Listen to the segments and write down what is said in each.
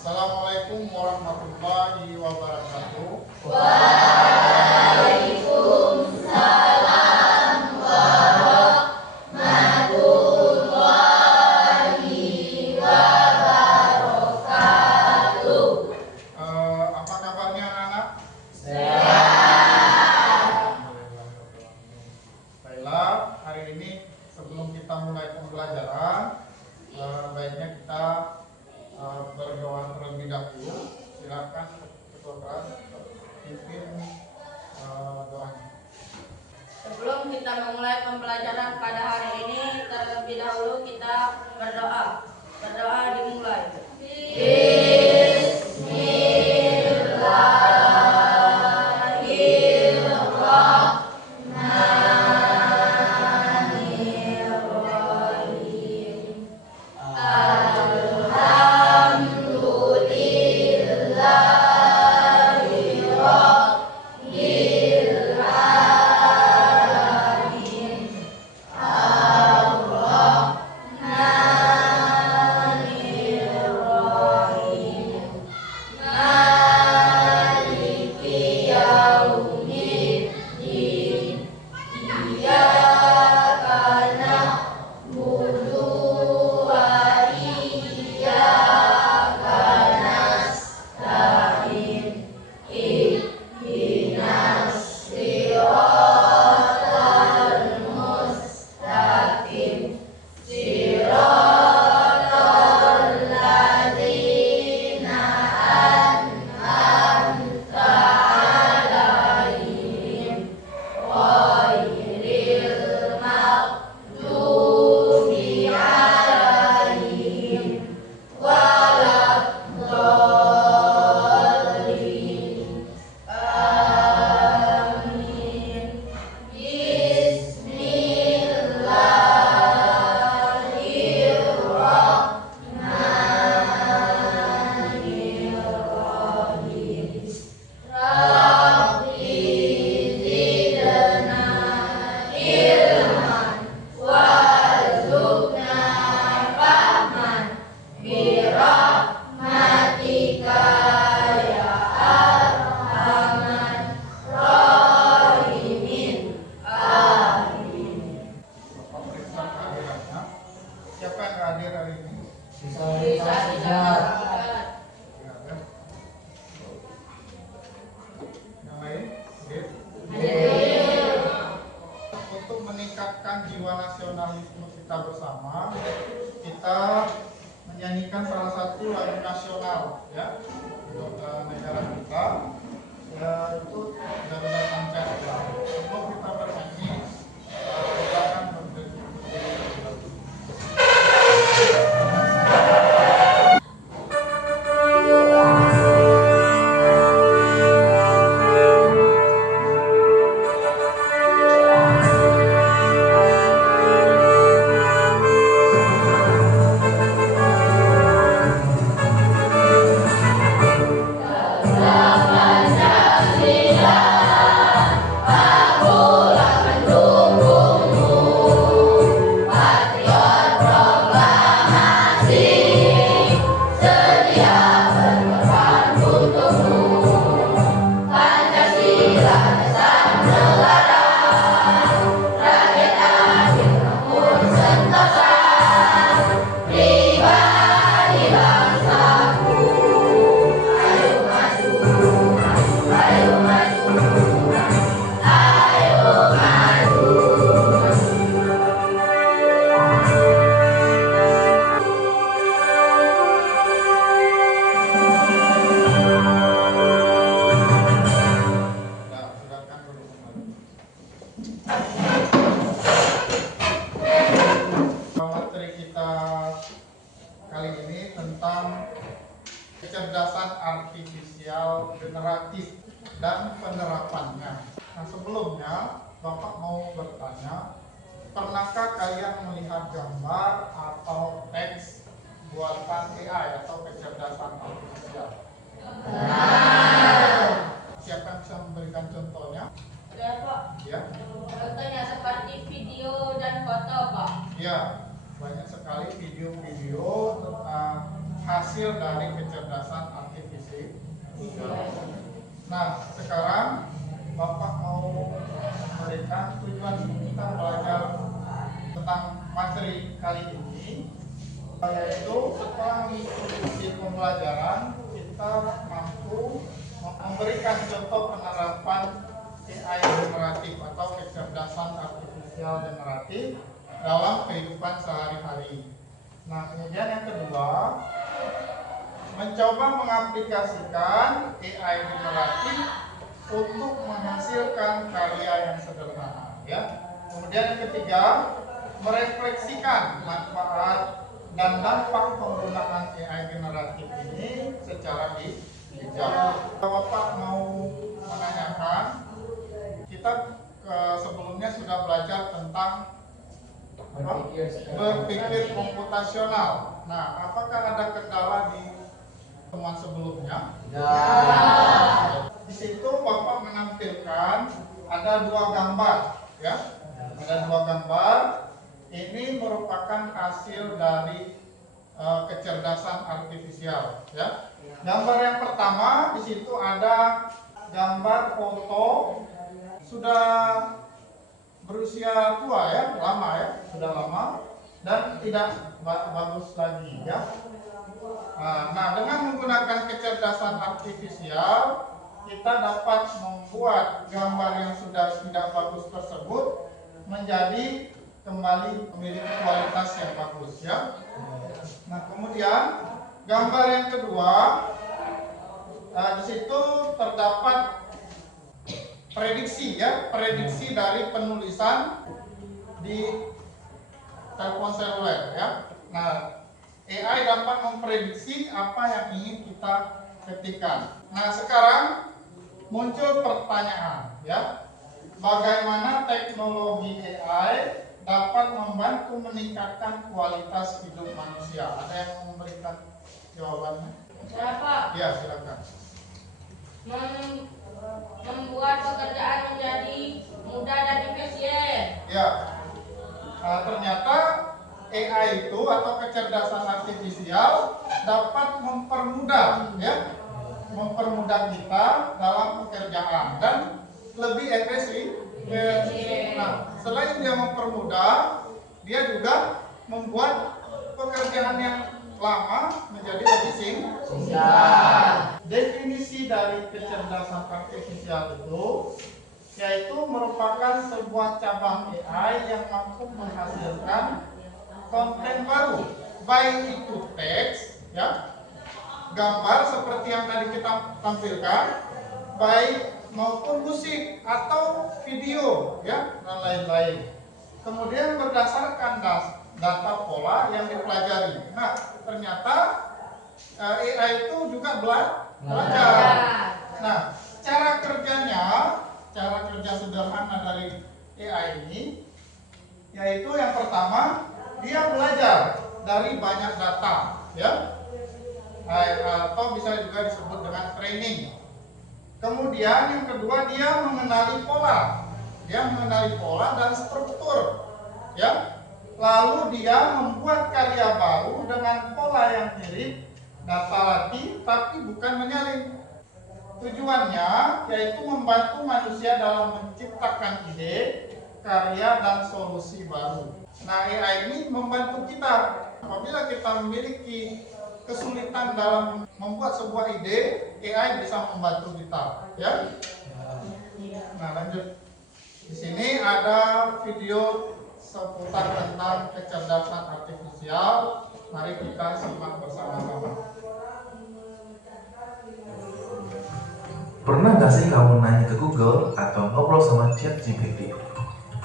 Assalamualaikum warahmatullahi wabarakatuh. Waalaikumsalam warahmatullahi wabarakatuh. Apa kabarnya anak-anak? Sehat. Baiklah, hari ini sebelum kita mulai pembelajaran, baiknya kita berdoa terlebih dahulu. Silakan ketua kelas pimpin doanya. Sebelum kita memulai pembelajaran pada hari ini, terlebih dahulu kita berdoa. Berdoa dimulai. Siapa yang hadir hari ini? Yang lain? Untuk meningkatkan jiwa nasionalisme kita bersama, kita menyanyikan salah satu lagu nasional ya untuk negara kita, yaitu Garuda Pancasila. Sebelum kita bernyanyi, silakan berdiri. Materi kita kali ini tentang kecerdasan artifisial generatif dan penerapannya. Nah, sebelumnya Bapak mau bertanya, pernahkah kalian melihat gambar atau teks buatan AI atau kecerdasan artifisial? Siapa yang bisa memberikan contohnya? Ya, Pak. Ya. Contohnya seperti video dan foto, Pak. Ya, banyak sekali video-video tentang hasil hasil dari kecerdasan artifisial. Nah, sekarang Bapak mau memberikan tujuan kita belajar tentang materi kali ini, yaitu setelah mengikuti pembelajaran kita mampu memberikan contoh penerapan AI generatif atau kecerdasan artifisial generatif dalam kehidupan sehari-hari. Nah, kemudian yang kedua, mencoba mengaplikasikan AI generatif untuk menghasilkan karya yang sederhana, ya. Kemudian yang ketiga, merefleksikan manfaat dan dampak penggunaan AI generatif ini secara bijak. Bapak mau menanyakan, kita sebelumnya sudah belajar tentang berpikir komputasional. Nah, apakah ada kendala di temuan sebelumnya? Di situ Bapak menampilkan ada dua gambar, ya. Ada dua gambar. Ini merupakan hasil dari kecerdasan artifisial, ya. Gambar yang pertama di situ ada gambar foto sudah berusia tua, ya, lama, ya, sudah lama dan tidak bagus lagi, ya. Nah, dengan menggunakan kecerdasan artifisial kita dapat membuat gambar yang sudah tidak bagus tersebut menjadi kembali memiliki kualitas yang bagus, ya. Nah, kemudian gambar yang kedua, di situ terdapat prediksi, ya, prediksi dari penulisan di telepon seluler, ya. Nah, AI dapat memprediksi apa yang ingin kita ketikkan. Nah, sekarang muncul pertanyaan, ya, bagaimana teknologi AI dapat membantu meningkatkan kualitas hidup manusia? Ada yang mau memberikan jawabannya? Siapa? Ya, silakan. Membuat pekerjaan menjadi mudah dan efisien. Ya, ternyata AI itu atau kecerdasan artifisial dapat mempermudah, ya, mempermudah kita dalam pekerjaan dan lebih efisien. Nah, selain dia mempermudah, dia juga membuat pekerjaan yang lama menjadi lebih singkat. Definisi dari kecerdasan artifisial itu yaitu merupakan sebuah cabang AI yang mampu menghasilkan konten baru, baik itu teks, ya, gambar seperti yang tadi kita tampilkan, baik maupun musik atau video, ya, dan lain-lain. Kemudian berdasarkan data pola yang dipelajari. Nah, ternyata AI itu juga belajar. Nah, cara kerja sederhana dari AI ini yaitu yang pertama, dia belajar dari banyak data, ya, atau bisa juga disebut dengan training. Kemudian yang kedua, dia mengenali pola dan struktur, ya. Lalu dia membuat karya baru dengan pola yang mirip data lagi, tapi bukan menyalin. Tujuannya yaitu membantu manusia dalam menciptakan ide, karya, dan solusi baru. Nah, AI ini membantu kita. Apabila kita memiliki kesulitan dalam membuat sebuah ide, AI bisa membantu kita, ya. Nah, lanjut. Di sini ada video seputar tentang kecerdasan artifisial. Mari kita simak bersama-sama. Pernah gak sih kamu nanya ke Google atau ngobrol sama ChatGPT?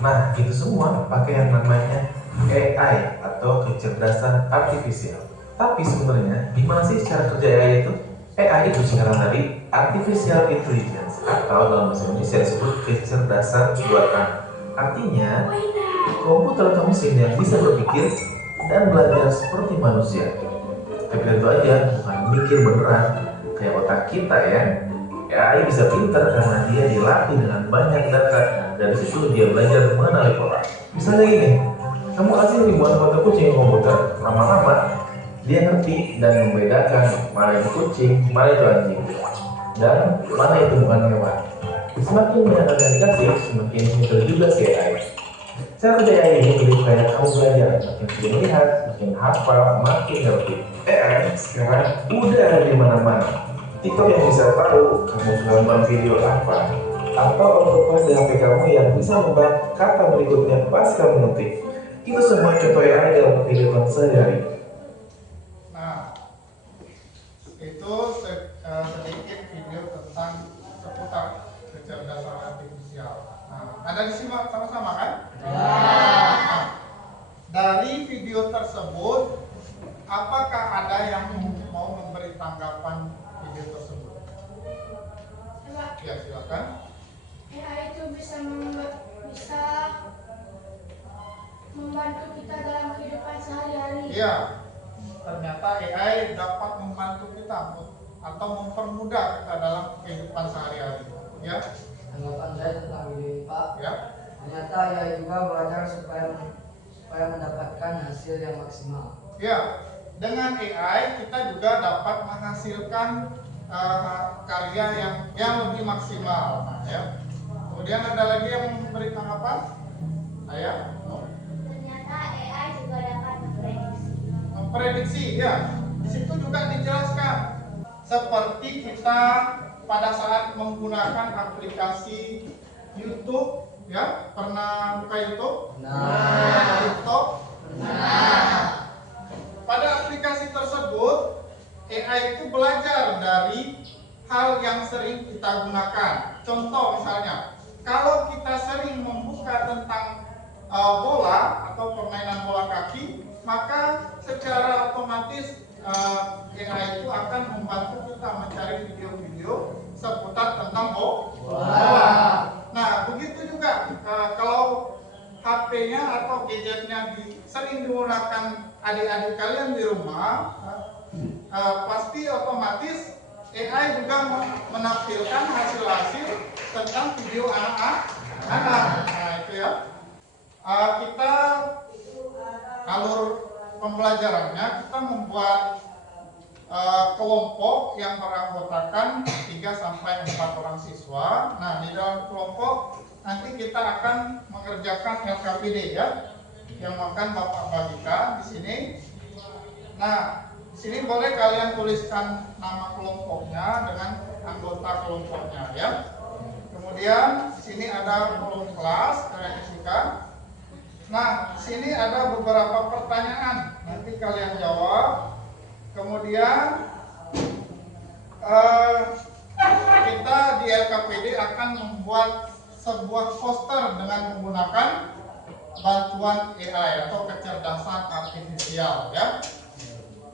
Nah, itu semua pakai yang namanya AI atau kecerdasan artifisial. Tapi sebenarnya gimana sih cara kerja AI itu? AI itu singkatan dari Artificial Intelligence atau dalam bahasa Indonesia disebut kecerdasan buatan. Artinya, komputer atau mesin yang bisa berpikir dan belajar seperti manusia. Tapi tentu aja bukan mikir beneran kayak otak kita, ya. AI bisa pintar karena dia dilatih dengan banyak data. Dari situ dia belajar mengenali pola. Misalnya gini, kamu kasih ribuan foto kucing ke komputer, lama-lama Dia ngerti dan membedakan mana itu kucing, mana itu anjing, dan mana itu bukan hewan. Semakin banyak yang dikasih, semakin pintar juga si AI. Cara kerja AI ini mirip kayak kamu belajar, makin sering melihat, makin hafal, makin ngerti. AI sekarang udah ada di mana-mana. TikTok yang bisa tahu kamu suka nonton video apa, atau autocorrect di HP kamu yang bisa membuat kata berikutnya pas kamu ngetik. Itu semua contoh AI dalam kehidupan sehari-hari. Nah, itu sedikit video tentang seputar kecerdasan artifisial. Nah, ada disimak sama-sama kan? Nah, dari video tersebut, apakah ada yang mau memberi tanggapan video tersebut? Ya, silakan. AI itu bisa membantu kita dalam kehidupan sehari-hari. Iya, ternyata AI dapat membantu kita atau mempermudah kita dalam kehidupan sehari-hari. Ya, Tanggapan saya tentang video ini, Pak. ya. Ternyata AI juga belajar supaya mendapatkan hasil yang maksimal. Ya, dengan AI kita juga dapat menghasilkan karya yang lebih maksimal. Nah, ya. Kemudian ada lagi yang memberi tanggapan? Saya? Ternyata AI juga dapat memprediksi. Memprediksi, ya. Di situ juga dijelaskan seperti kita pada saat menggunakan aplikasi YouTube, ya, pernah buka YouTube? Nah, TikTok? Pada aplikasi tersebut, AI itu belajar dari hal yang sering kita gunakan. Contoh misalnya, kalau kita sering membuka tentang bola atau permainan bola kaki, maka secara otomatis AI itu akan membantu kita mencari video-video seputar tentang bola. Nah, begitu juga kalau HP-nya atau gadgetnya sering digunakan adik-adik kalian di rumah, pasti otomatis AI juga menampilkan hasil-hasil tentang video anak-anak. Nah, itu ya. Kita alur pembelajarannya, kita membuat kelompok yang beranggotakan 3-4 orang siswa. Nah, di dalam kelompok nanti kita akan mengerjakan LKPD, ya, yang akan Bapak bagikan di sini. Nah, di sini boleh kalian tuliskan nama kelompoknya dengan anggota kelompoknya, ya. Kemudian di sini ada kolom kelas, kalian isikan. Nah, di sini ada beberapa pertanyaan, nanti kalian jawab. Kemudian kita di LKPD akan membuat sebuah poster dengan menggunakan bantuan AI atau kecerdasan artifisial, ya.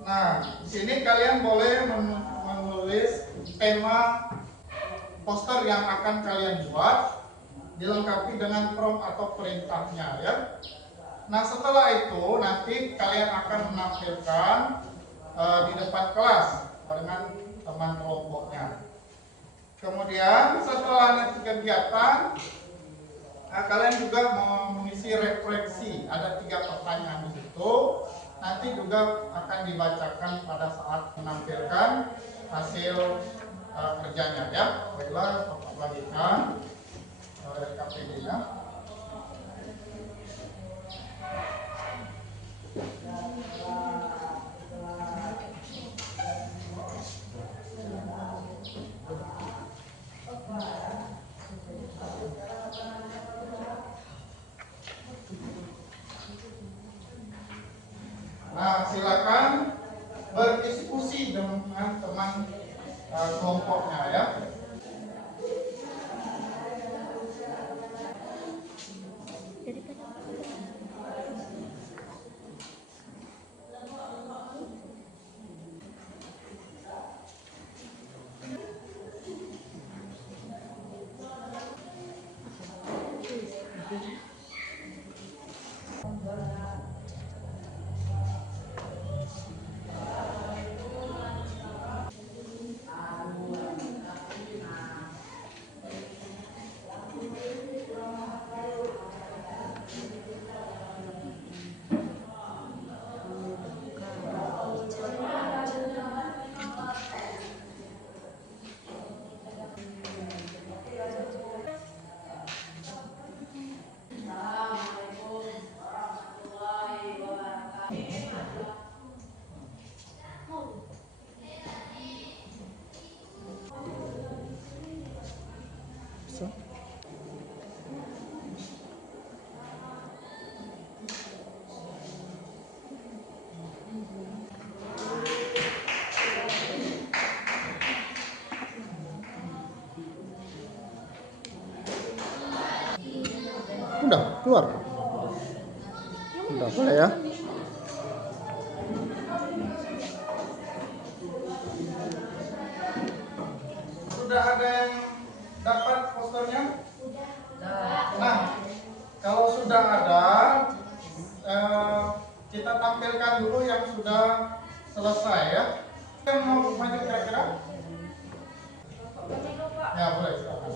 Nah, di sini kalian boleh menulis tema poster yang akan kalian buat, dilengkapi dengan prompt atau perintahnya, ya. Nah, setelah itu nanti kalian akan menampilkan di depan kelas dengan teman kelompoknya. Kemudian setelah nanti kegiatan, kalian juga mengisi refleksi. Ada 3 pertanyaan di situ. Nanti juga akan dibacakan pada saat menampilkan hasil kerjanya, ya. Baiklah, Bapak bagikan KPD-nya. Nah, silakan berdiskusi dengan teman kelompoknya, ya. udah keluar. Udah boleh ya. Sudah ada yang dapat posternya? Nah, kalau sudah ada, kita tampilkan dulu yang sudah selesai ya. Yang mau maju kira-kira? Ya boleh. Silakan.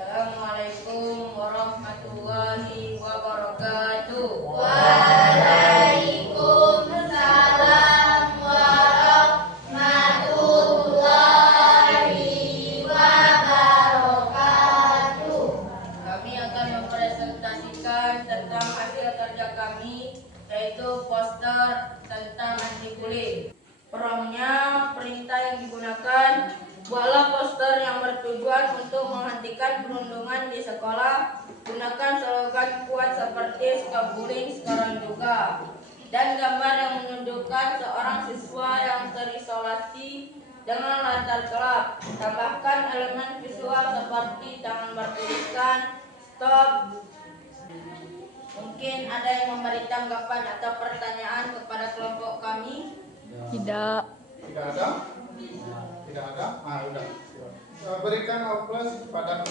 Assalamualaikum warahmatullahi wabarakatuh. Waalaikumsalam warahmatullahi wabarakatuh. Kami akan mempresentasikan tentang hasil kerja kami, yaitu poster tentang anti bullying. Promnya, perintah yang digunakan, buatlah poster yang bertujuan untuk menghentikan perundungan di sekolah. Gunakan slogan kuat seperti stop bullying sekarang juga. Dan gambar yang menunjukkan seorang siswa yang terisolasi dengan latar gelap. Tambahkan elemen visual seperti tangan bertuliskan stop. Mungkin ada yang memberi tanggapan atau pertanyaan kepada kelompok kami? Tidak. Tidak ada? Tidak ada? Ah, udah. Berikan applause kepada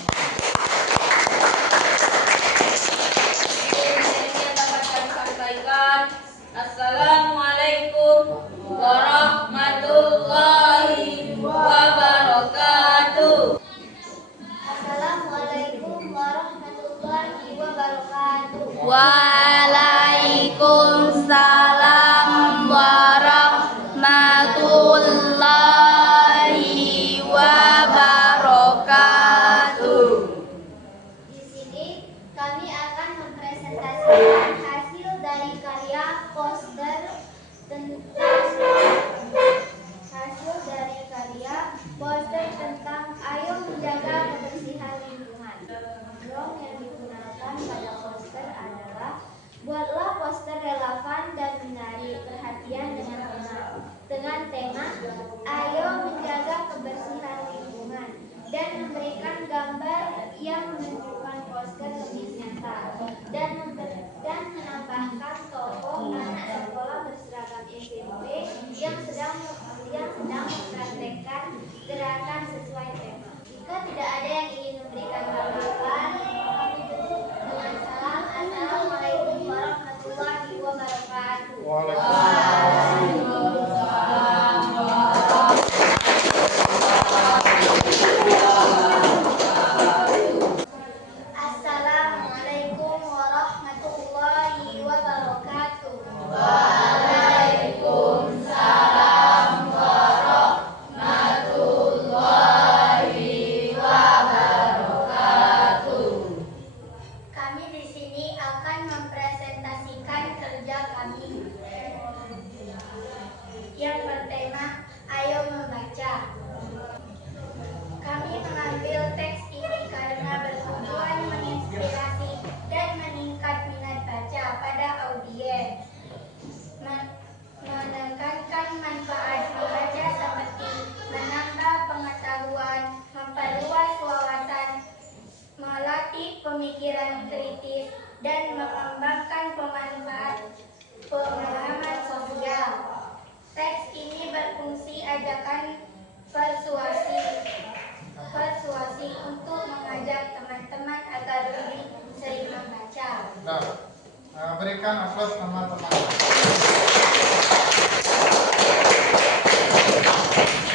Ini dapat kami sampaikan. Assalamualaikum warahmatullahi wabarakatuh. Assalamualaikum warahmatullahi wabarakatuh. Waalaikumsalam warahmatullahi wabarakatuh. Di sini kami akan mempresentasikan hasil dari karya poster tentang ayo menjaga kebersihan lingkungan. Prompt yang digunakan pada poster adalah buatlah poster relevan dan menarik perhatian dengan tema ayo menjaga kebersihan lingkungan dan memberikan gambar yang menunjukkan poster lebih nyata dan menambahkan tokoh anak sekolah berseragam SMP yang sedang mempraktekkan gerakan sesuai tema. Jika tidak ada yang ingin memberikan tanggapan, kami tutup dengan salam. Assalamualaikum warahmatullahi wabarakatuh. Assalamualaikum warahmatullahi wabarakatuh. Waalaikumsalam warahmatullahi wabarakatuh. Kami di sini akan mempresentasikan kerja kami yang bertema Ayo Membaca. Kami mengambil teks ini karena bertujuan menginspirasi dan meningkat minat baca pada audiens. Menekankan manfaat membaca seperti menambah pengetahuan, memperluas wawasan, melatih pemikiran kritis, dan mengembangkan pemahaman sosial. Teks ini berfungsi ajakan persuasi untuk mengajak teman-teman agar lebih sering membaca. Nah, berikan applause teman-teman.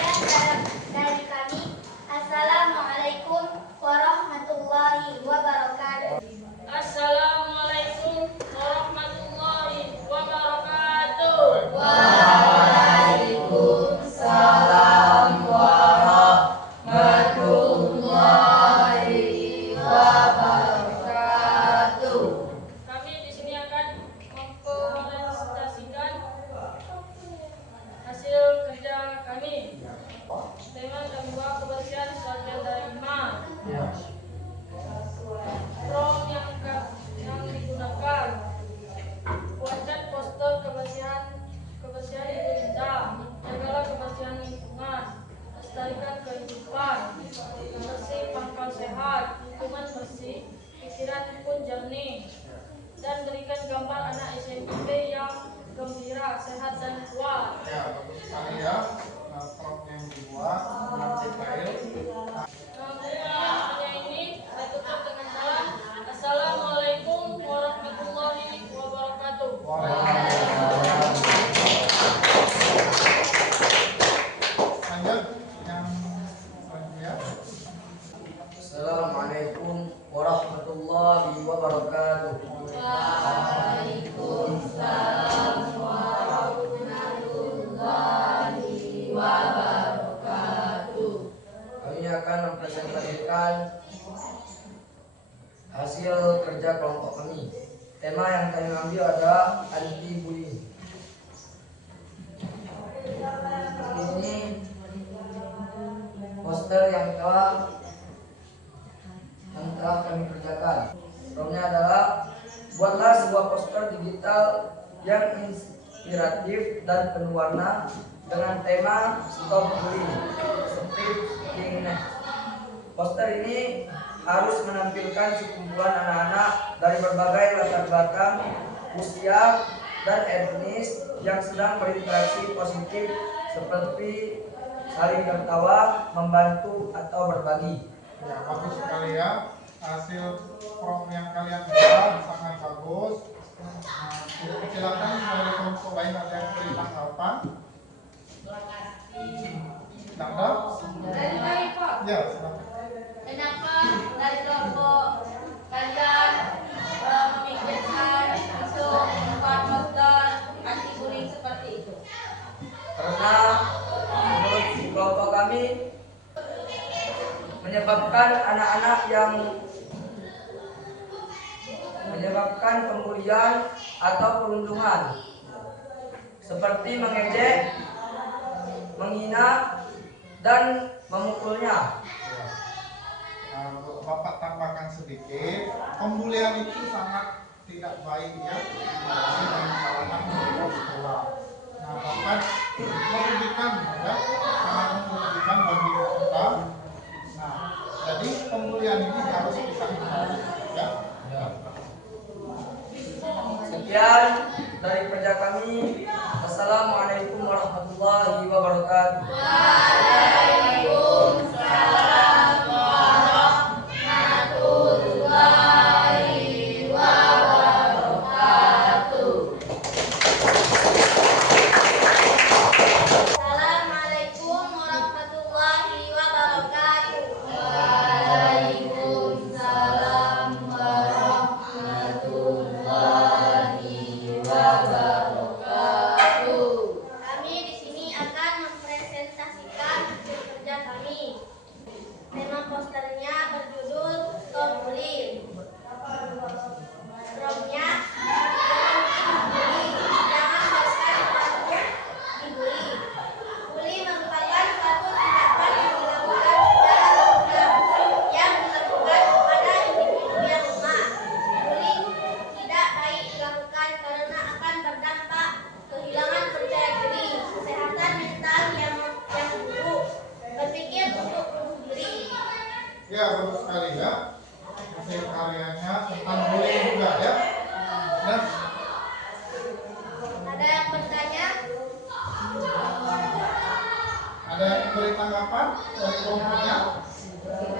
Sekian dari kami. Assalamualaikum warahmatullahi wabarakatuh. Assalamualaikum warahmatullahi wabarakatuh. Waalaikumsalam warahmatullahi wabarakatuh. Kami di sini akan mempresentasikan hasil kerja kami. Tema kedua, kebersihan sebagian dari iman. Prompt yang digunakan, buatkan poster kebersihan itu indah. Jagalah kebersihan lingkungan, lestarikan kehidupan, bersih pangkal sehat, lingkungan bersih, pikiran Tema yang kami ambil adalah anti bullying. Ini poster yang telah kami kerjakan. Promnya adalah buatlah sebuah poster digital yang inspiratif dan penuh warna dengan tema Stop Bullying, Speak Being Next. Poster ini harus menampilkan sekumpulan anak-anak dari berbagai latar belakang, usia, dan etnis yang sedang berinteraksi positif seperti saling tertawa, membantu, atau berbagi. Ya, bagus sekali ya. Hasil prom yang kalian buat sangat bagus. Nah, silakan dari kelompok lain ada yang beri tanggapan. Tangkap? Dari mana, Pak? Ya, silakan. Kenapa dari kelompok kalian memikirkan untuk membuat poster anti bullying seperti itu? Karena menurut kelompok kami menyebabkan anak-anak yang menyebabkan pembulian atau perundungan seperti mengejek, menghina, dan memukulnya. Bapak tambahkan sedikit, pembulian itu sangat tidak baik ya, apalagi dalam kalangan sekolah. Nah, Bapak merugikan ya, sangat merugikan bagi kita. Nah, jadi pembulian ini harus kita hindari ya. Sekian dari kerja kami. Wassalamualaikum warahmatullahi wabarakatuh. Waalaikumsalam warahmatullahi wabarakatuh. Assalamualaikum warahmatullahi wabarakatuh. Waalaikumsalam warahmatullahi wabarakatuh. Kami di sini akan mempresentasikan hasil kerja kami. Tema posternya berjudul Stop Bullying. Promnya, jangan bully, jangan biarkan pelaku dibully. Bully merupakan suatu tindakan yang dilakukan secara terbuka yang dilakukan kepada individu yang lemah. Bullying tidak baik dilakukan karena akan berdampak kehilangan percaya diri, kesehatan mental yang buruk, berpikir untuk bunuh diri. Ya, bagus sekali ya. Hasil karyanya tentang bullying juga ya. Nah, Ada yang bertanya? ada yang beri tanggapan dari kelompoknya?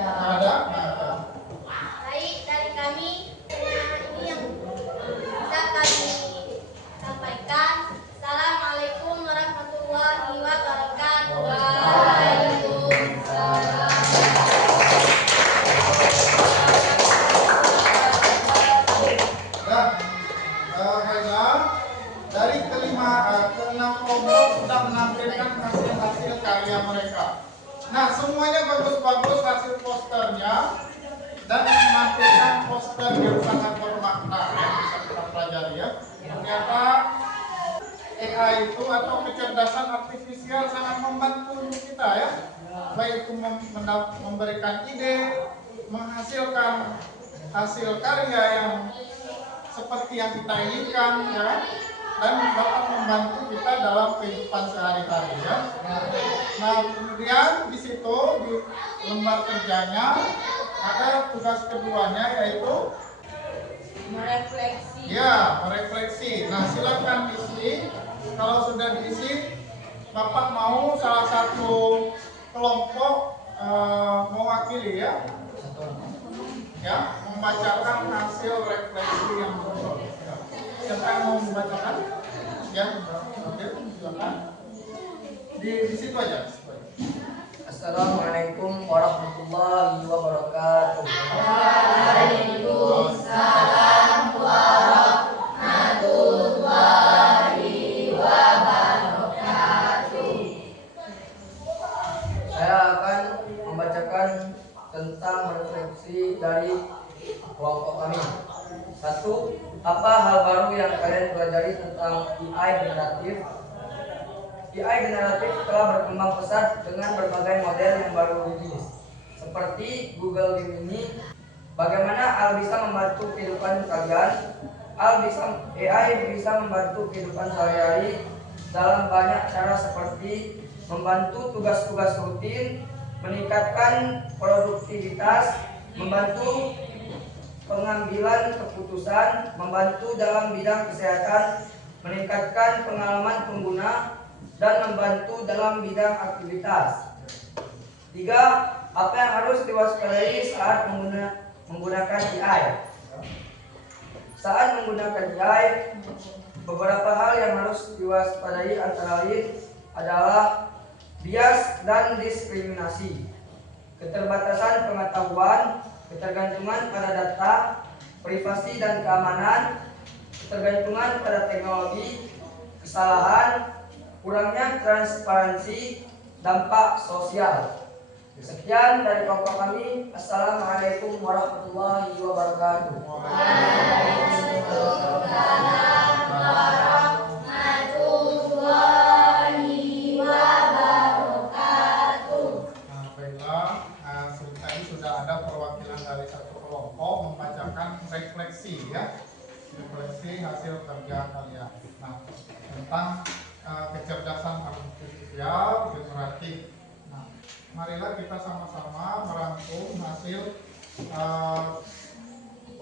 Ada? Nah, Baik, dari kami ini yang bisa kami sampaikan. Assalamualaikum warahmatullahi wabarakatuh. Baiklah, dari keenam kelompok sudah menampilkan hasil-hasil karya mereka. Nah, semuanya bagus-bagus hasil posternya dan menampilkan poster yang sangat bermakna yang bisa kita pelajari ya. Ternyata AI itu atau kecerdasan artifisial sangat membantu kita ya, baik itu memberikan ide, menghasilkan hasil karya yang seperti yang kita inginkan ya, dan dapat membantu kita dalam kehidupan sehari-hari ya. Nah, kemudian di situ di lembar kerjanya ada tugas keduanya yaitu Merefleksi. ya, merefleksi. Nah, silakan isi. Kalau sudah diisi, Bapak mau salah satu kelompok mewakili ya, membacakan hasil refleksi yang betul. Siapa yang mau membacakan? Ya, oke, silakan. Di situ aja. Assalamualaikum warahmatullahi wabarakatuh. Waalaikumsalam warahmatullahi wabarakatuh. Saya akan membacakan tentang refleksi dari kelompok kami. Satu, apa hal baru yang kalian pelajari tentang AI generatif? AI generatif telah berkembang pesat dengan berbagai model yang baru rilis, seperti Google Gemini. Bagaimana AI bisa membantu kehidupan kalian? AI bisa membantu kehidupan sehari-hari dalam banyak cara, seperti membantu tugas-tugas rutin, meningkatkan produktivitas, membantu pengambilan keputusan, membantu dalam bidang kesehatan, meningkatkan pengalaman pengguna, dan membantu dalam bidang aktivitas. 3. Apa yang harus diwaspadai saat menggunakan AI? Saat menggunakan AI, beberapa hal yang harus diwaspadai antara lain adalah bias dan diskriminasi, keterbatasan pengetahuan, ketergantungan pada data, privasi dan keamanan, ketergantungan pada teknologi, kesalahan, kurangnya transparansi, dampak sosial. Sekian dari kelompok kami. Assalamualaikum warahmatullahi wabarakatuh. Waalaikumsalam warahmatullahi wabarakatuh. Baiklah, tadi sudah ada perwakilan dari satu kelompok membacakan refleksi ya, refleksi hasil kerja kalian. Nah, tentang kecerdasan artifisial generatif. Nah, marilah kita sama-sama merangkum hasil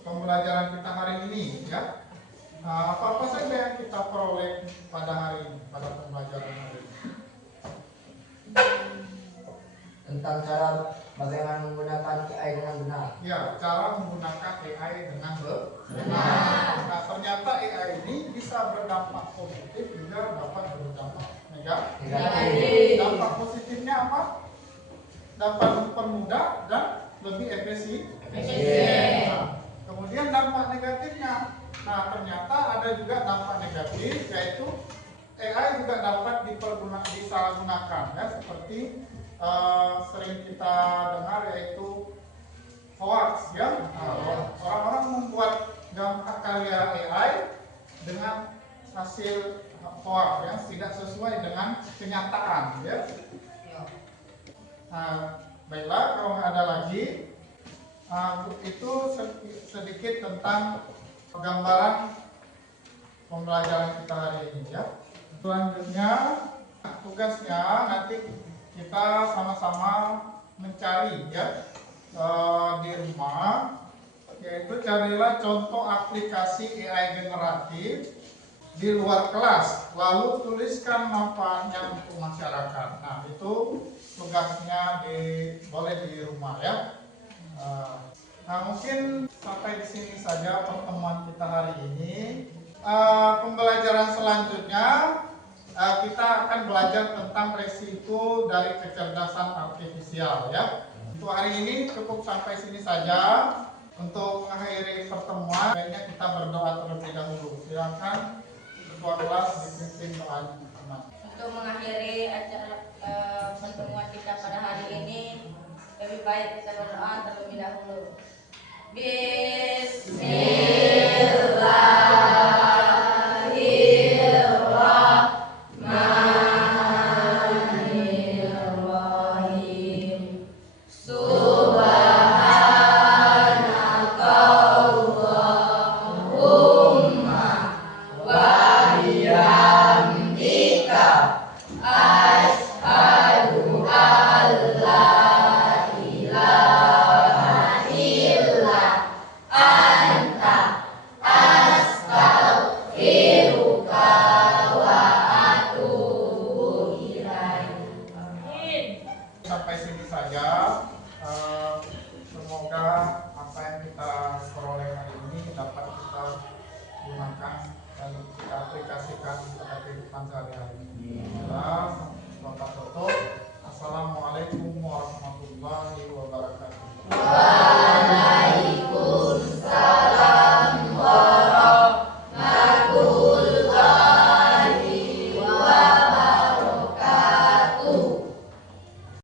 pembelajaran kita hari ini ya. Apa-apa saja yang kita peroleh pada hari ini, pada pembelajaran hari ini. Tentang cara bagaimana menggunakan AI dengan benar. Ya, cara menggunakan AI dengan benar. Nah, ternyata AI ini bisa berdampak positif juga dapat berdampak negatif. Dampak positifnya apa? Dapat mempermudah dan lebih efisien. Nah, kemudian dampak negatifnya. Nah, ternyata ada juga dampak negatif, yaitu AI juga dapat disalahgunakan ya, seperti sering kita dengar yaitu hoax ya. Orang-orang membuat karya AI dengan hasil hoax yang tidak sesuai dengan kenyataan ya. Baiklah, kalau nggak ada lagi itu sedikit tentang gambaran pembelajaran kita hari ini ya. Selanjutnya tugasnya nanti kita sama-sama mencari ya di rumah, yaitu carilah contoh aplikasi AI generatif di luar kelas, lalu tuliskan manfaatnya untuk masyarakat. Nah, itu tugasnya boleh di rumah ya. Nah, mungkin sampai di sini saja pertemuan kita hari ini. Pembelajaran selanjutnya kita akan belajar tentang resiko dari kecerdasan artifisial ya. Untuk hari ini cukup sampai sini saja. Untuk mengakhiri pertemuan, baiknya kita berdoa terlebih dahulu. Silakan ketua kelas dipimpin doanya. Untuk mengakhiri acara pertemuan kita pada hari ini, lebih baik kita berdoa terlebih dahulu. Bismillahirrahmanirrahim. Subhanakallahumma wa bihamdika asyhadu an la ilaha illa anta astaghfiruka wa atubu ilaik. Sampai sini saja. Semoga apa yang kita peroleh hari ini dapat kita gunakan dan kita aplikasikan pada kehidupan sehari-hari. Selamat tutup.